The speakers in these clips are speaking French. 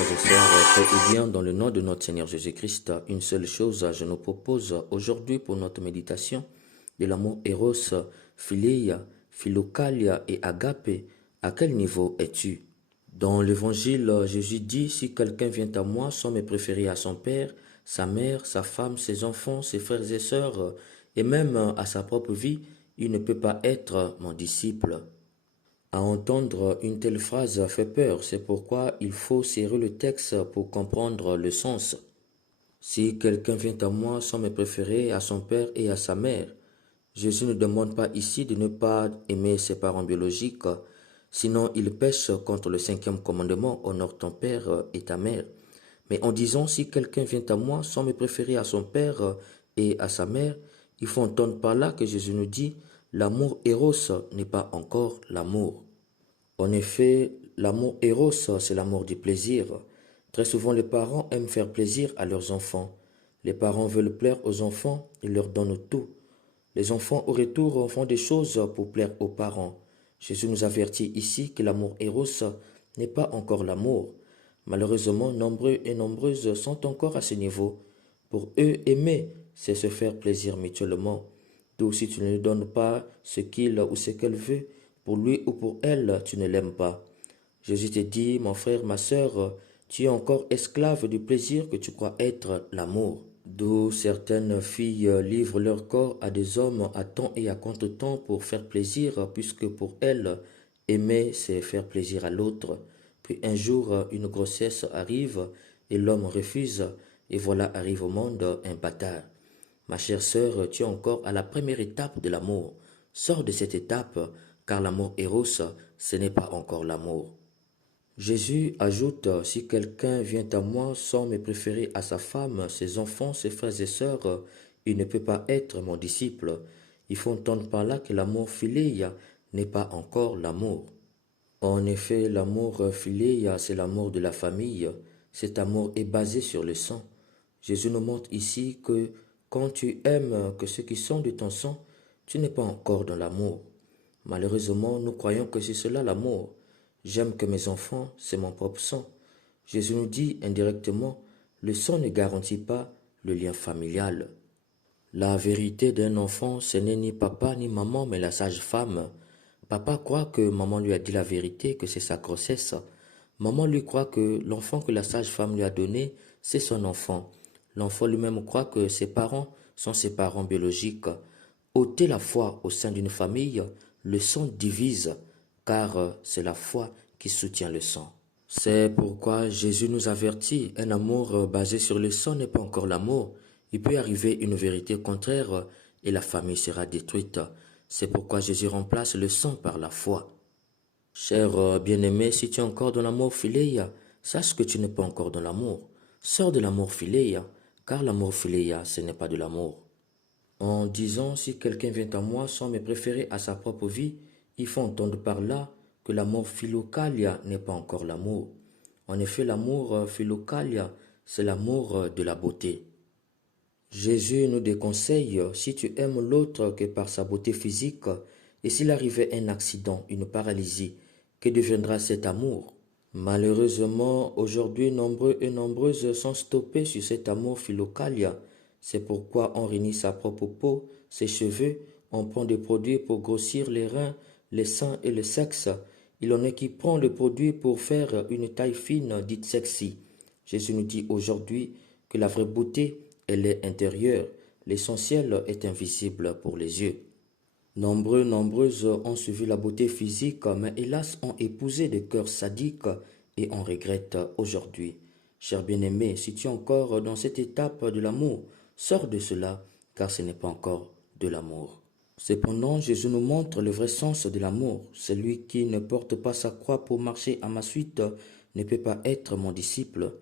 frères et sœurs, paix et bien dans le nom de notre Seigneur Jésus-Christ. Une seule chose, je nous propose aujourd'hui pour notre méditation de l'amour Eros, Philia, Philokalia et Agape. À quel niveau es-tu? Dans l'évangile, Jésus dit, si quelqu'un vient à moi sans me préférer à son père, sa mère, sa femme, ses enfants, ses frères et sœurs, et même à sa propre vie, il ne peut pas être mon disciple. À entendre une telle phrase fait peur, c'est pourquoi il faut serrer le texte pour comprendre le sens. Si quelqu'un vient à moi sans me préférer à son père et à sa mère, Jésus ne demande pas ici de ne pas aimer ses parents biologiques, sinon il pêche contre le 5e commandement, honore ton père et ta mère. Mais en disant si quelqu'un vient à moi sans me préférer à son père et à sa mère, il faut entendre par là que Jésus nous dit l'amour Eros n'est pas encore l'amour. En effet, l'amour Eros, c'est l'amour du plaisir. Très souvent, les parents aiment faire plaisir à leurs enfants. Les parents veulent plaire aux enfants, ils leur donnent tout. Les enfants, au retour, font des choses pour plaire aux parents. Jésus nous avertit ici que l'amour Eros n'est pas encore l'amour. Malheureusement, nombreux et nombreuses sont encore à ce niveau. Pour eux, aimer, c'est se faire plaisir mutuellement. D'où si tu ne lui donnes pas ce qu'il ou ce qu'elle veut, pour lui ou pour elle, tu ne l'aimes pas. Jésus te dit, mon frère, ma sœur, tu es encore esclave du plaisir que tu crois être l'amour. D'où certaines filles livrent leur corps à des hommes à temps et à contre-temps pour faire plaisir, puisque pour elles, aimer, c'est faire plaisir à l'autre. Puis un jour, une grossesse arrive et l'homme refuse, et voilà arrive au monde un bâtard. Ma chère sœur, tu es encore à la première étape de l'amour. Sors de cette étape, car l'amour Eros, ce n'est pas encore l'amour. Jésus ajoute, si quelqu'un vient à moi sans me préférer à sa femme, ses enfants, ses frères et sœurs, il ne peut pas être mon disciple. Il faut entendre par là que l'amour philia n'est pas encore l'amour. En effet, l'amour philia, c'est l'amour de la famille. Cet amour est basé sur le sang. Jésus nous montre ici que quand tu aimes que ceux qui sont de ton sang, tu n'es pas encore dans l'amour. Malheureusement, nous croyons que c'est cela l'amour. J'aime que mes enfants, c'est mon propre sang. Jésus nous dit indirectement, le sang ne garantit pas le lien familial. La vérité d'un enfant, ce n'est ni papa ni maman, mais la sage-femme. Papa croit que maman lui a dit la vérité, que c'est sa grossesse. Maman lui croit que l'enfant que la sage-femme lui a donné, c'est son enfant. L'enfant lui-même croit que ses parents sont ses parents biologiques. Ôter la foi au sein d'une famille, le sang divise, car c'est la foi qui soutient le sang. C'est pourquoi Jésus nous avertit, un amour basé sur le sang n'est pas encore l'amour. Il peut arriver une vérité contraire et la famille sera détruite. C'est pourquoi Jésus remplace le sang par la foi. Cher bien-aimé, si tu es encore dans l'amour philéa, sache que tu n'es pas encore dans l'amour. Sors de l'amour philéa, car l'amour philéa, ce n'est pas de l'amour. En disant, si quelqu'un vient à moi sans me préférer à sa propre vie, il faut entendre par là que l'amour philokalia n'est pas encore l'amour. En effet, l'amour philokalia, c'est l'amour de la beauté. Jésus nous déconseille, si tu aimes l'autre que par sa beauté physique, et s'il arrivait un accident, une paralysie, que deviendra cet amour? Malheureusement, aujourd'hui, nombreux et nombreuses sont stoppés sur cet amour philokalia. C'est pourquoi on réunit sa propre peau, ses cheveux, on prend des produits pour grossir les reins, les seins et le sexe. Il en est qui prend le produit pour faire une taille fine dite sexy. Jésus nous dit aujourd'hui que la vraie beauté, elle est intérieure. L'essentiel est invisible pour les yeux. Nombreux, nombreuses ont suivi la beauté physique, mais hélas ont épousé des cœurs sadiques et on regrette aujourd'hui. Cher bien-aimé, si tu es encore dans cette étape de l'amour, sors de cela, car ce n'est pas encore de l'amour. Cependant, Jésus nous montre le vrai sens de l'amour. Celui qui ne porte pas sa croix pour marcher à ma suite ne peut pas être mon disciple.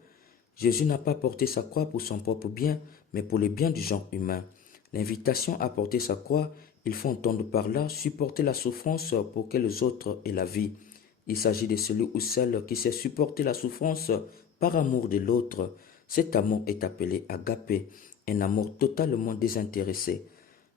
Jésus n'a pas porté sa croix pour son propre bien, mais pour le bien du genre humain. L'invitation à porter sa croix, il faut entendre par là supporter la souffrance pour que les autres aient la vie. Il s'agit de celui ou celle qui sait supporter la souffrance par amour de l'autre. Cet amour est appelé agapé, un amour totalement désintéressé.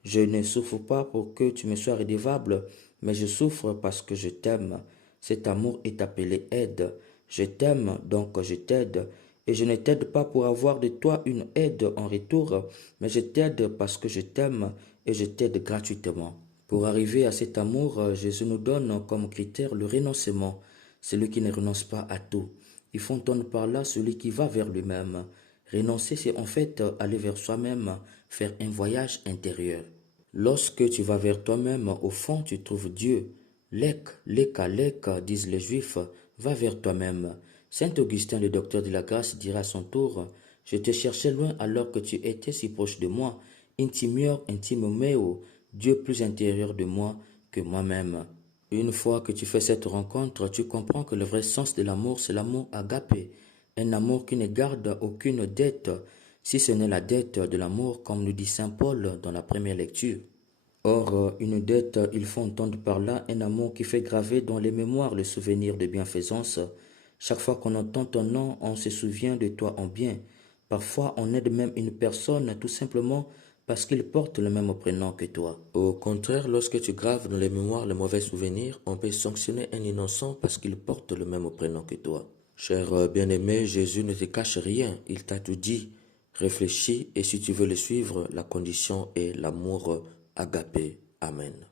Je ne souffre pas pour que tu me sois redevable, mais je souffre parce que je t'aime. Cet amour est appelé aide. Je t'aime, donc je t'aide. Et je ne t'aide pas pour avoir de toi une aide en retour, mais je t'aide parce que je t'aime et je t'aide gratuitement. Pour arriver à cet amour, Jésus nous donne comme critère le renoncement, celui qui ne renonce pas à tout. Il faut entendre par là celui qui va vers lui-même. Renoncer, c'est en fait aller vers soi-même, faire un voyage intérieur. Lorsque tu vas vers toi-même, au fond, tu trouves Dieu. Lek, leka, leka, disent les Juifs, va vers toi-même. Saint Augustin, le docteur de la grâce, dira à son tour, je te cherchais loin alors que tu étais si proche de moi. Intimior intime meo, Dieu plus intérieur de moi que moi-même. Une fois que tu fais cette rencontre, tu comprends que le vrai sens de l'amour, c'est l'amour agapé, un amour qui ne garde aucune dette, si ce n'est la dette de l'amour, comme nous dit Saint Paul dans la première lecture. Or, une dette, il faut entendre par là un amour qui fait graver dans les mémoires le souvenir de bienfaisance. Chaque fois qu'on entend ton nom, on se souvient de toi en bien. Parfois, on aide même une personne tout simplement parce qu'il porte le même prénom que toi. Au contraire, lorsque tu graves dans les mémoires les mauvais souvenirs, on peut sanctionner un innocent parce qu'il porte le même prénom que toi. Cher bien-aimé, Jésus ne te cache rien, il t'a tout dit. Réfléchis et si tu veux le suivre, la condition est l'amour agapé. Amen.